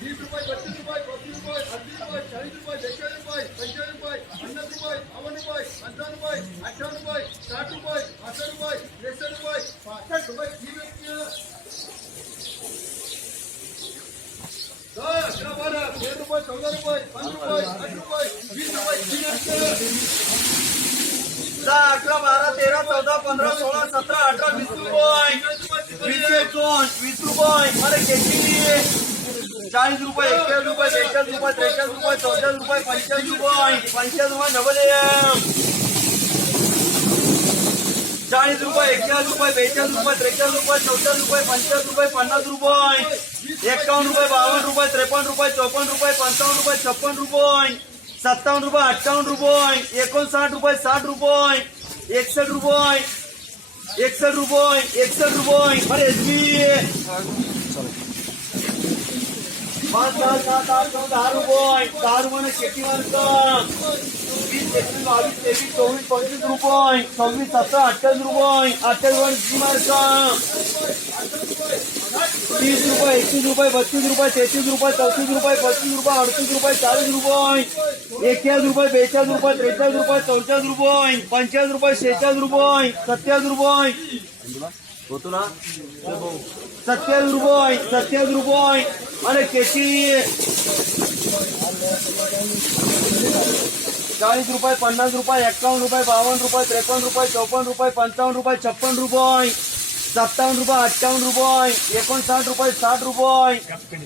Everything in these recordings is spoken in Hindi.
वीस रुपये बत्तीस रुपये पस्तीस रुपये अडतीस रुपये चाळीस रुपये बेचाळीस रुपये पंचेचाळीस रुपये पन्नास रुपये बावन्न रुपये पंचावन्न रुपये अठ्ठावन्न रुपये साठ रुपये पासष्ट रुपये त्रेसष्ट रुपये पासष्ट रुपये तीन रुपये दहा अकरा बारा तेरा रुपये चौदा रुपये पंधरा रुपये आठ रुपये वीस रुपये तीन रुपये दहा अकरा बारा तेरा चौदा पंधरा सोळा सतरा अठरा वीस रुपये वीस एक दोन वीस रुपये अरे किती चाळीस रुपये एकचाळीस रुपये बेचाळीस रुपये, त्रेचाळीस रुपये, चौचाळीस रुपये पंचेचाळीस रुपये पंचेचाळीस रुपये डबल एम. चाळीस रुपये एकचाळीस रुपये, बेचाळीस रुपये, त्रेचाळीस रुपये, चौचाळीस रुपये पंचेचाळीस रुपये, पन्नास रुपये. एकावन्न रुपये, बावन्न रुपये, त्रेपन्न रुपये, चौपन्न रुपये, पंचावन्न रुपये छप्पन रुपये. सत्तावन्न रुपये, अठ्ठावन्न रुपये. एकोणसाठ रुपये, साठ रुपये. एकसष्ट रुपये. एकसष्ट रुपये एकसष्ट रुपये. अरे तीस रुपये एकतीस रुपये बत्तीस रुपये तेहतीस रुपये चौतीस रुपये पस्तीस रुपये अडतीस रुपये चाळीस रुपये एक्याऐंशी रुपये बेचाळीस रुपये त्रेचाळीस रुपये चौचाळीस रुपये पंचेचाळीस रुपये शेहेचाळीस रुपये सत्याऐंशी रुपये होतो ना? सत्याऐंशी रुपये सत्याऐंशी रुपये अरे केची चाळीस रुपये, पन्नास रुपये, एक्कावन्न रुपये, बावन्न रुपये, त्रेपन्न रुपये, चौपन्न रुपये, पंचावन्न रुपये छप्पन रुपये, सत्तावन्न रुपये, अठ्ठावन्न रुपये, एकोणसाठ रुपये, साठ रुपये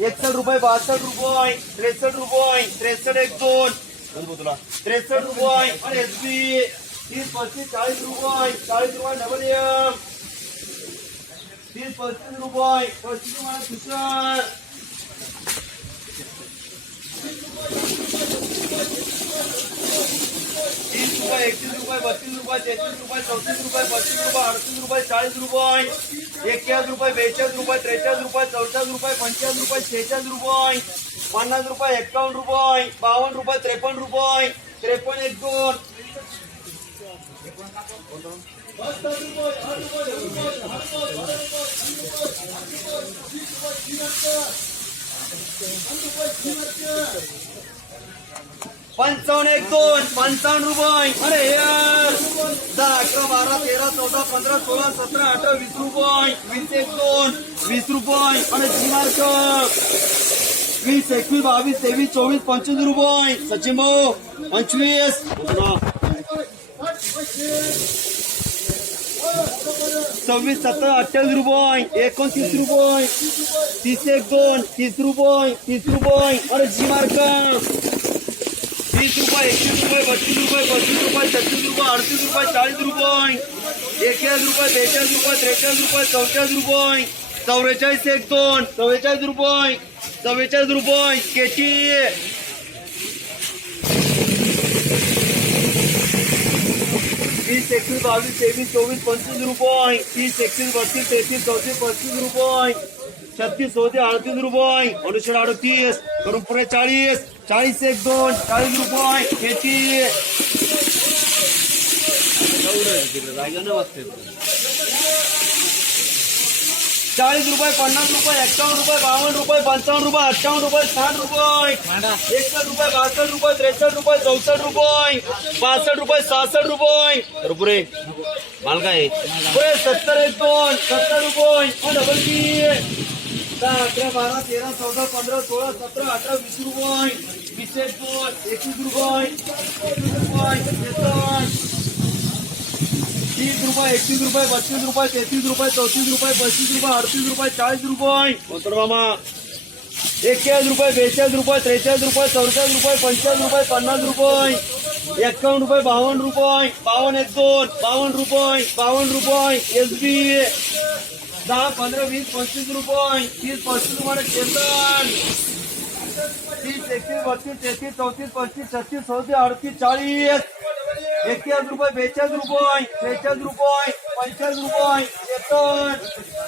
एकसष्ट रुपये, बासष्ट रुपये, त्रेसष्ट रुपये, त्रेसष्ट एक दोन. त्रेसष्ट रुपये. अरे एस बी. तीस पस्तीस, चाळीस रुपये चाळीस रुपये, डबल एम. तीस पस्तीस रुपये. पस्तीस रुपये तीस रुपये एकतीस रुपये बत्तीस रुपये तेहतीस रुपये चौतीस रुपये पस्तीस रुपये अडतीस रुपये चाळीस रुपये एक्क्याऐंशी रुपये बेचाळीस रुपये त्रेचाळीस रुपये चौचाळीस रुपये पंचेचाळीस रुपये शेहेचाळीस रुपये पन्नास रुपये एक्कावन्न रुपये बावन्न रुपये त्रेपन्न रुपये त्रेपन्न एक दोन पंचावन्न एक दोन पंचावन्न रुपये अरे यार दहा अकरा बारा तेरा चौदा पंधरा सोळा सतरा अठरा वीस रुपये वीस एक दोन वीस रुपये अरे जी मार्क वीस एकवीस बावीस तेवीस चोवीस पंचवीस रुपये सचिन भाऊ पंचवीस सव्वीस सत्तर अठ्ठावीस रुपये एकोणतीस रुपये तीस एक दोन तीस रुपये तीस रुपये अरे जी मार्क तीस रुपये एकतीस रुपये बत्तीस रुपये पस्तीस रुपये, छत्तीस रुपये, अडतीस रुपये, चालीस रुपये एक्याऐंशी रुपये, बेचाळीस रुपये, त्रेचाळीस रुपये, चौचाळीस रुपये चौवेचाळीस एक दोन, चव्वेचाळीस रुपये चव्वेचाळीस रुपये, केटी. वीस एकवीस बावीस, तेवीस, चोवीस, पंचवीस तीस, एकतीस, बत्तीस, तेहतीस, चौतीस, पस्तीस रुपये, छत्तीस, चौतीस, अडतीस रुपये अनुशे अडतीस रुपये चाळीस चाळीस एक दोन चाळीस रुपये, खेती। चाळीस रुपये, पन्नास रुपये एक्कावन्न रुपये, बावन्न रुपये, पंचावन्न रुपये, अठ्ठावन्न रुपये, साठ रुपये एकसष्ट रुपये बासष्ट रुपये त्रेसष्ट रुपये चौसष्ट रुपये पासष्ट रुपये सहासष्ट रुपये। रुपये माल काय पुढे सत्तर एक दोन, सत्तर रुपये टी दहा अकरा बारा तेरा चौदा पंधरा सोळा सतरा अठरा वीस रुपये वीस एक दोन एकवीस रुपये एकवीस रुपये एकोण. तीस रुपये एकतीस रुपये बत्तीस रुपये तेहतीस रुपये चौतीस रुपये पस्तीस रुपये अडतीस रुपये चाळीस रुपये कोणतं मामा एक्केचाळीस रुपये बेचाळीस रुपये त्रेचाळीस रुपये चौचाळीस रुपये पंचेचाळीस रुपये पन्नास रुपये एक्कावन्न रुपये बावन्न पंद्रह दहा पंधरा वीस पस्तीस रुपये तीस पस्तीस रुपये चेतन तीस एकतीस बत्तीस तेहतीस चौतीस पस्तीस छत्तीस चौतीस अडतीस चाळीस एक्केचाळीस रुपये बेचाळीस रुपये त्रेचाळीस रुपये पंचेचाळीस रुपये केतन